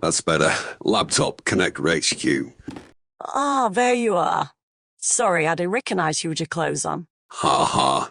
That's better. Laptop, connect HQ. Ah, there you are. Sorry, I didn't recognise you with your clothes on. Ha ha.